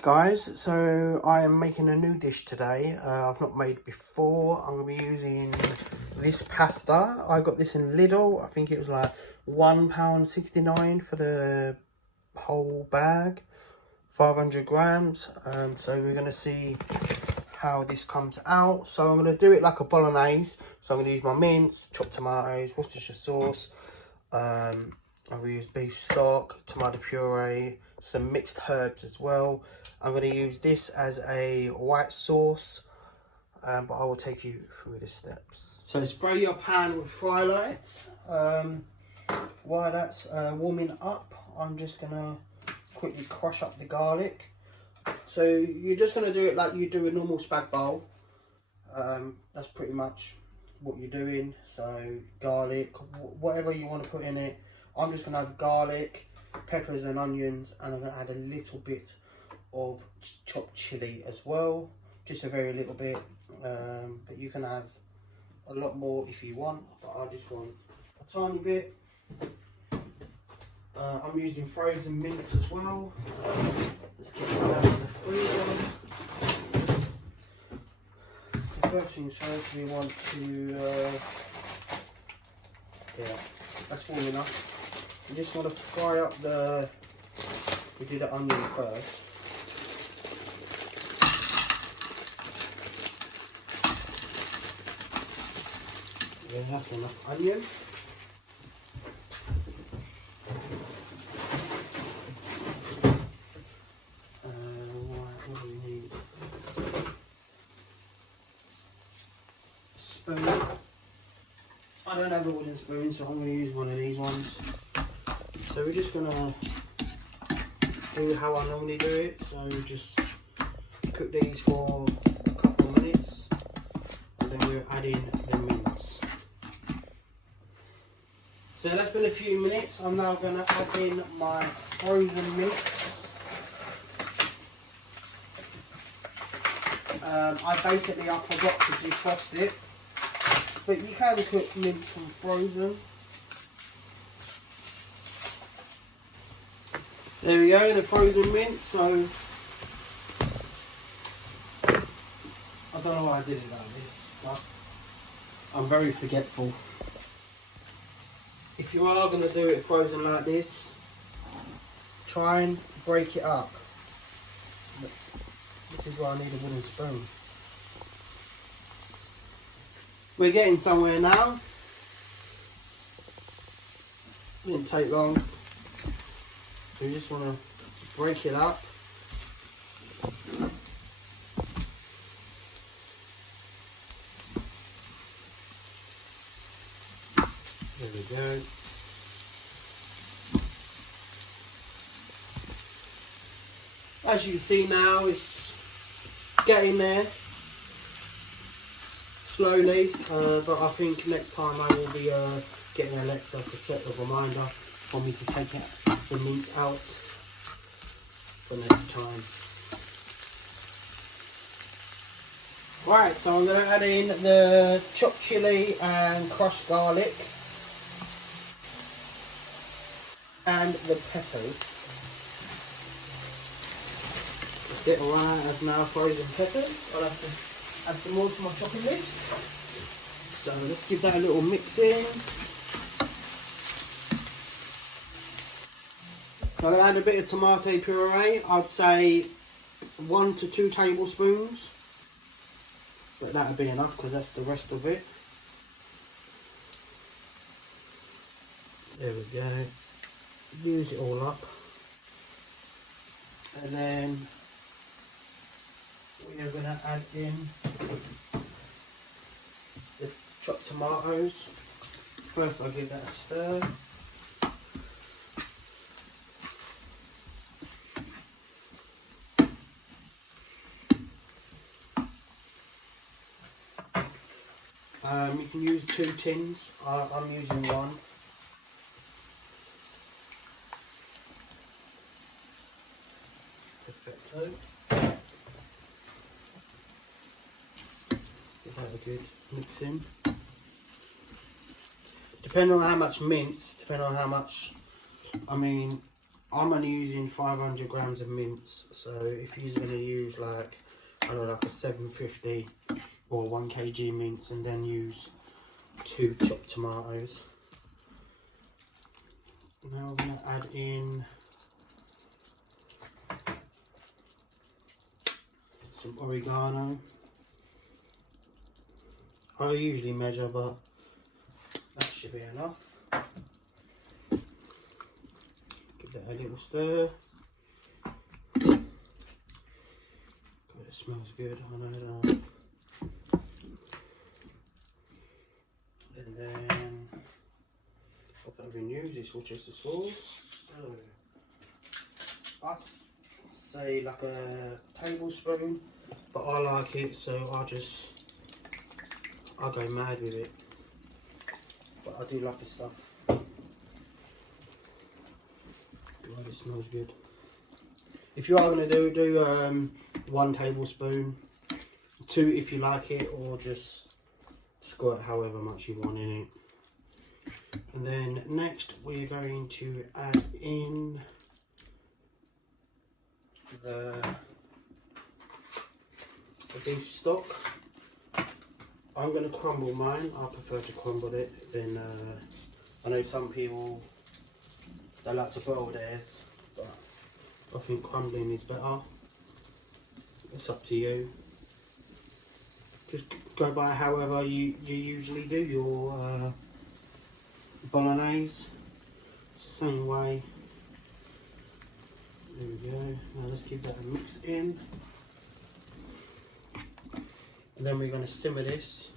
Right guys, so I am making a new dish today. I've not made before. I'm going to be using this pasta. I got this in Lidl. I think it was like £1.69 for the whole bag, 500 grams. So we're going to see how this comes out. So I'm going to do it like a bolognese. So I'm going to use my mince, chopped tomatoes, Worcestershire sauce. I'm going to use beef stock, tomato puree, some mixed herbs as well. I'm going to use this as a white sauce, but I will take you through the steps. So spray your pan with fry lights. While that's warming up, I'm just going to quickly crush up the garlic. So you're just going to do it like you do a normal spag bowl. That's pretty much what you're doing. So garlic, whatever you want to put in it. I'm just going to have garlic, peppers and onions, and I'm going to add a little bit of chopped chilli as well, just a very little bit, but you can have a lot more if you want, but I just want a tiny bit. I'm using frozen mince as well. Let's get that out of the freezer. So first things first, we want to yeah, that's warming up. You just want to fry up we do the onion first. Yeah, that's enough onion. What do we need? A spoon. I don't have a wooden spoon, so I'm going to use one of these ones. So we're just going to do how I normally do it. So just cook these for a couple of minutes, and then we're adding the mince. So that's been a few minutes. I'm now going to add in my frozen mince. I forgot to defrost it, but you can cook mince from frozen. There we go, the frozen mince. So I don't know why I did it like this, but I'm very forgetful. If you are going to do it frozen like this, try and break it up. This is why I need a wooden spoon. We're getting somewhere now. Didn't take long. We just want to break it up. There we go. As you can see now, it's getting there slowly, but I think next time I will be getting Alexa to set a reminder for me to take the mince out for next time. Right, so I'm going to add in the chopped chilli and crushed garlic and the peppers. That's it, alright, as now frozen peppers. I'll have to add some more to my chopping list. So let's give that a little mix in. So I'm going to add a bit of tomato puree. I'd say 1 to 2 tablespoons. But that would be enough because that's the rest of it. There we go. Use it all up. And then we are going to add in the chopped tomatoes. First I'll give that a stir. You can use 2 tins, I'm using 1. Perfecto. Give that a good mix in. Depending on how much mince, depending on how much, I mean, I'm only using 500 grams of mince, so if you're going to use like, I don't know, like a 750 or 1 kg mince, and then use 2 chopped tomatoes. Now I'm going to add in some oregano. I usually measure, but that should be enough. Give that a little stir. God, it smells good, I know that. And then, I don't even use this Worcester sauce. So, I'd say like a tablespoon, but I like it, so I'll go mad with it. But I do like the stuff. God, it smells good. If you are going to do 1 tablespoon, 2 if you like it, or just squirt however much you want in it. And then next we're going to add in the beef stock. I'm going to crumble mine. I prefer to crumble it than I know some people, they like to boil theirs, but I think crumbling is better. It's up to you. Just go by however you usually do your bolognese. It's the same way. There we go. Now let's give that a mix in. And then we're going to simmer this.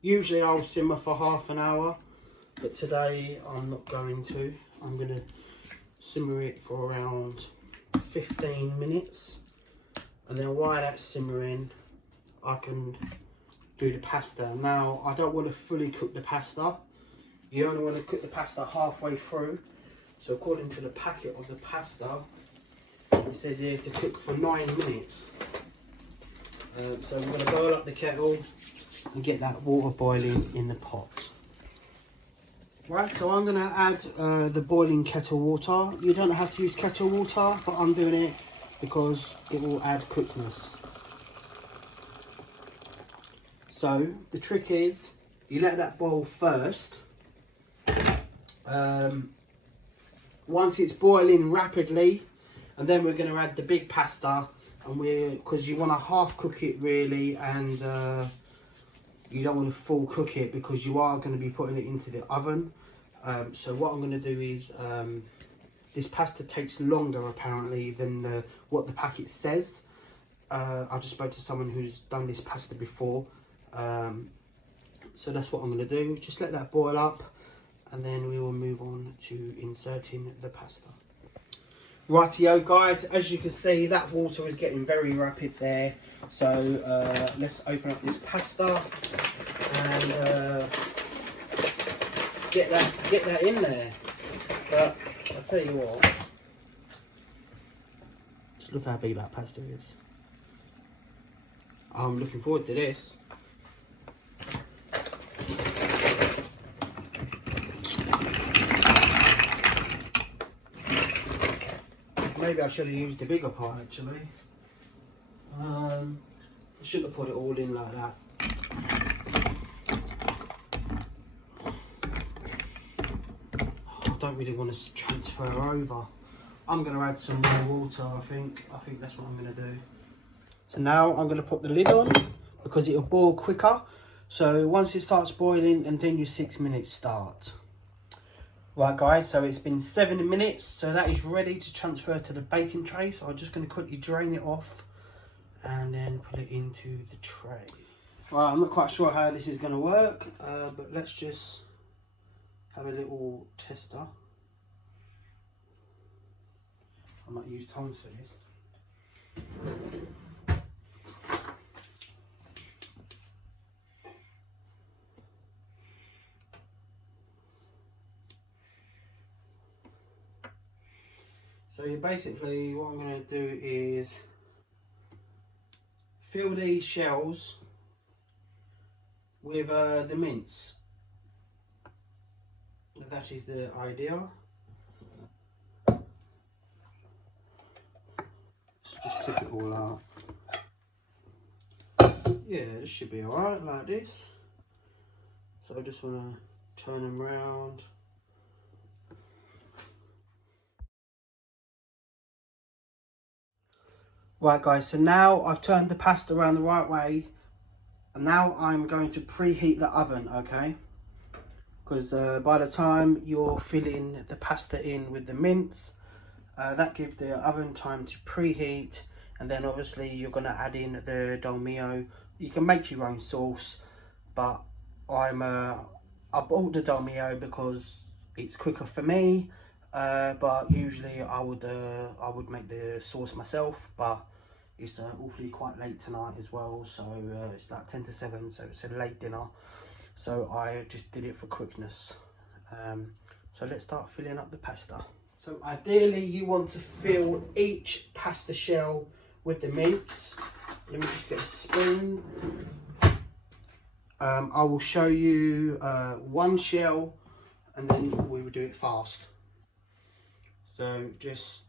Usually I'll simmer for half an hour, but today I'm not going to. I'm going to simmer it for around 15 minutes. And then while that's simmering, I can do the pasta. Now, I don't want to fully cook the pasta. You only want to cook the pasta halfway through. So according to the packet of the pasta, it says here to cook for 9 minutes. So we're going to boil up the kettle and get that water boiling in the pot. Right, so I'm going to add the boiling kettle water. You don't have to use kettle water, but I'm doing it because it will add quickness. So the trick is, you let that boil first. Once it's boiling rapidly, and then we're going to add the big pasta, and because you want to half cook it really, and you don't want to full cook it because you are going to be putting it into the oven. So what I'm going to do is, this pasta takes longer apparently than what the packet says. I just spoke to someone who's done this pasta before. So that's what I'm going to do. Just let that boil up, and then we will move on to inserting the pasta. Rightio guys, as you can see, that water is getting very rapid there. So let's open up this pasta and get that in there. But I'll tell you what, just look how big that pasta is. I'm looking forward to this. Maybe I should have used the bigger pot actually. I shouldn't have put it all in like that. I don't really want to transfer over. I'm going to add some more water, I think. I think that's what I'm going to do. So now I'm going to put the lid on because it'll boil quicker. So once it starts boiling, and then your 6 minutes start. Right guys, so it's been 7 minutes, so that is ready to transfer to the baking tray. So I'm just going to quickly drain it off and then put it into the tray. Right, I'm not quite sure how this is going to work, but let's just have a little tester. I might use tongs for this. So basically what I'm going to do is fill these shells with the mince. That is the idea. just tip it all out. Yeah, this should be alright like this. So I just want to turn them round. Right guys, so now I've turned the pasta around the right way, and now I'm going to preheat the oven, okay? Because by the time you're filling the pasta in with the mince, that gives the oven time to preheat, and then obviously you're going to add in the dolmio. You can make your own sauce, but I bought the dolmio because it's quicker for me. But usually I would make the sauce myself, but it's awfully quite late tonight as well, so it's like 10 to 7, so it's a late dinner, so I just did it for quickness. So let's start filling up the pasta. So ideally you want to fill each pasta shell with the mince. Let me just get a spoon. I will show you one shell and then we will do it fast. So just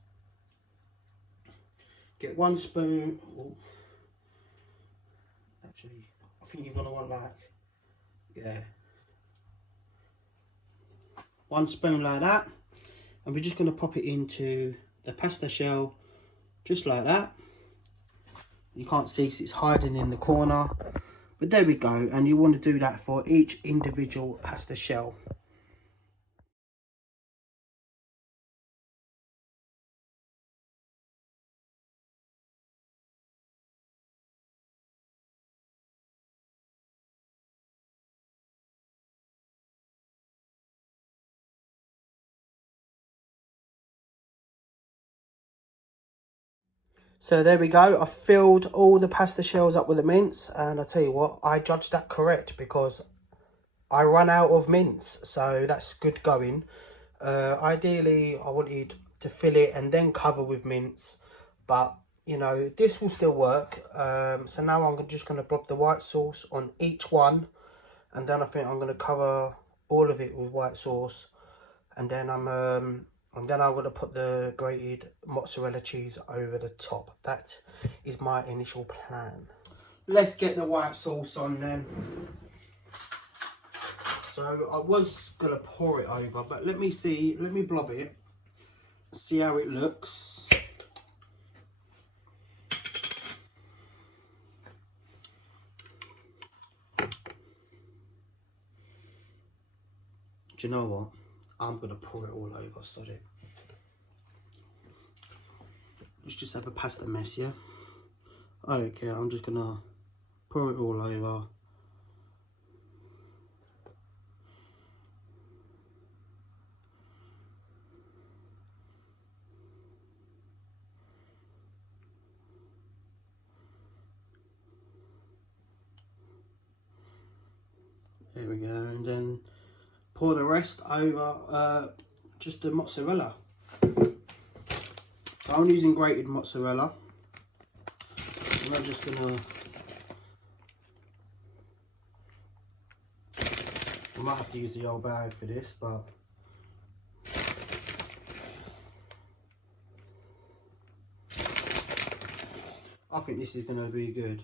get one spoon. Ooh. Actually, I think you're going to want like, yeah, one spoon like that. And we're just going to pop it into the pasta shell, just like that. You can't see because it's hiding in the corner. But there we go. And you want to do that for each individual pasta shell. So there we go. I filled all the pasta shells up with the mince, and I tell you what, I judged that correct because I run out of mince, so that's good going. Ideally, I wanted to fill it and then cover with mince, but you know, this will still work. So now I'm just going to drop the white sauce on each one, and then I think I'm going to cover all of it with white sauce, and then I'm going to put the grated mozzarella cheese over the top. That is my initial plan. Let's get the white sauce on then. So I was going to pour it over, but let me blob it, see how it looks. Do you know what? I'm going to pour it all over, sorry. Let's just have a pasta mess, yeah? I don't care, I'm just going to pour it all over. There we go, and then pour the rest over just the mozzarella. So I'm using grated mozzarella, and I'm just gonna, I might have to use the old bag for this, but I think this is gonna be good.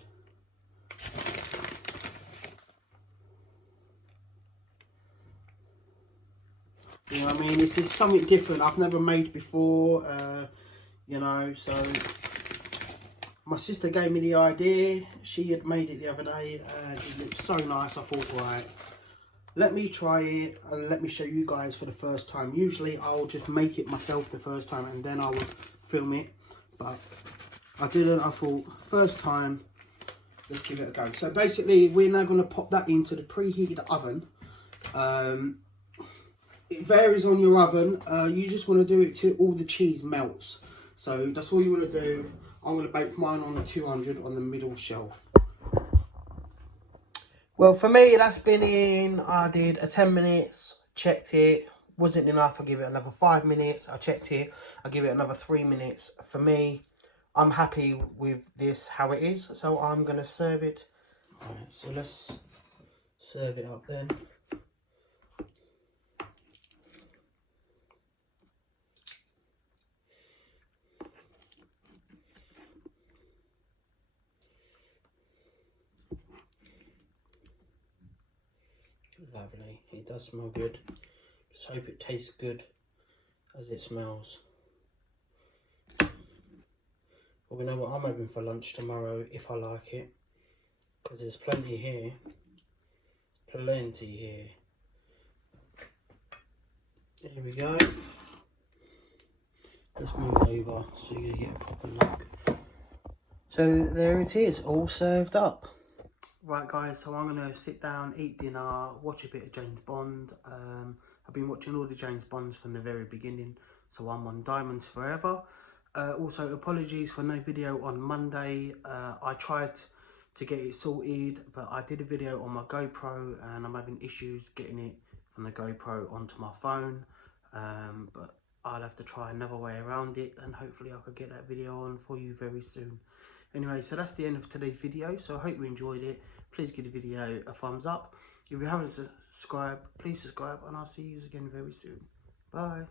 You know what I mean? This is something different I've never made before, you know, so my sister gave me the idea. She had made it the other day and it looked so nice. I thought, right, let me try it and let me show you guys for the first time. Usually I'll just make it myself the first time and then I will film it, but I didn't. I thought, first time, let's give it a go. So basically we're now going to pop that into the preheated oven. It varies on your oven. You just want to do it till all the cheese melts. So that's all you want to do. I'm going to bake mine on the 200 on the middle shelf. Well, for me, that's been in, I did a 10 minutes, checked it. Wasn't enough, I give it another 5 minutes. I checked it, I give it another 3 minutes. For me, I'm happy with this, how it is. So I'm going to serve it. Alright, so let's serve it up then. Lovely. It does smell good. Just hope it tastes good as it smells. Well, we know what I'm having for lunch tomorrow, if I like it. Because there's plenty here. Plenty here. There we go. Let's move over so you're going to get a proper look. So there it is, all served up. Right guys, so I'm going to sit down, eat dinner, watch a bit of James Bond. I've been watching all the James Bonds from the very beginning, so I'm on Diamonds Forever. Also, apologies for no video on Monday. I tried to get it sorted, but I did a video on my GoPro and I'm having issues getting it from the GoPro onto my phone. But I'll have to try another way around it, and hopefully I could get that video on for you very soon. Anyway, so that's the end of today's video. So I hope you enjoyed it. Please give the video a thumbs up. If you haven't subscribed, please subscribe, and I'll see you again very soon. Bye.